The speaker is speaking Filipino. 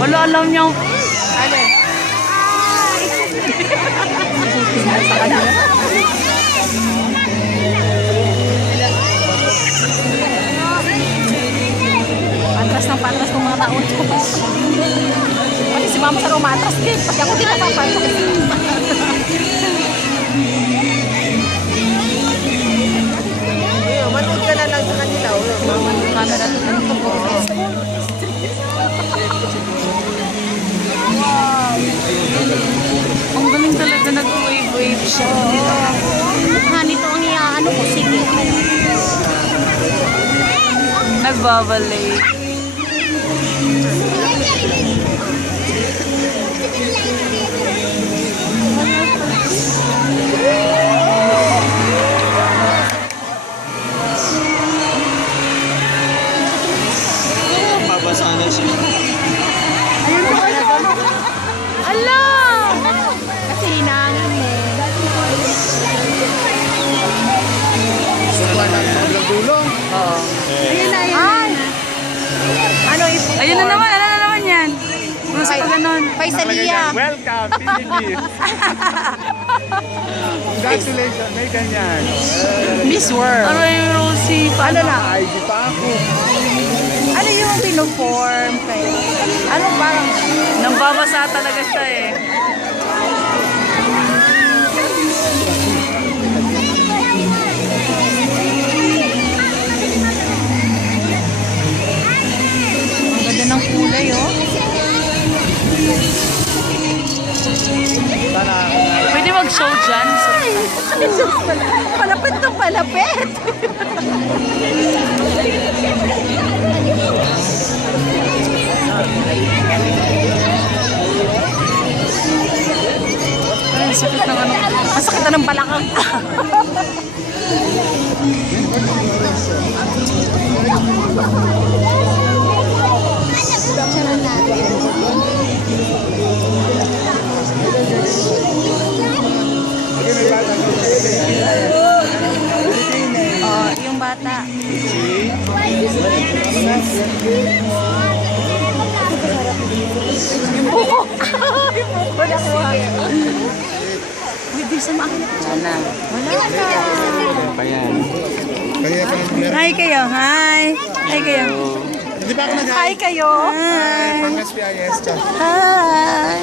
Wala alam niyo. Ano? Patras ng patras ng mga taon ko. Pati si mama sa rumatras din. Pati ako din napapatras. Manood ka na lang sa kanila. Camera to. Ano to po? Ang galing talaga nag-wave siya. Mukha nito ang ano ko, sige. Nagbabalik. Mabasa na siya. Ayun po, ala! Kasi hinangin eh. Oo. Ayun na yun. Ay! Ano yung Ayun na naman yan. Kung sa ganun. Paisalia. Welcome, Philippines! Congratulations, may ganyan. Miss World. Ano yung Rosie? Ano na? ID pa ako. Ano yung pinoform kayo? Ano parang... Nambabasa talaga siya eh. Ang ganda ng kulay, oh. Pwede mag-show dyan. Ay, Diyos pala. Palapit ng palapit. Ay, sakit ng ano. Masakit na ng balakang. Oh, yung bata. Yung buko. Yung buko nakuha. Uy, bisa maakin ako dyan. Wala ka. Pa yan. Kaya pa lang. Hi kayo, hi. Hi kayo. Hindi pa ako nag- Hi kayo. Hi. Pangas PIS. Hi.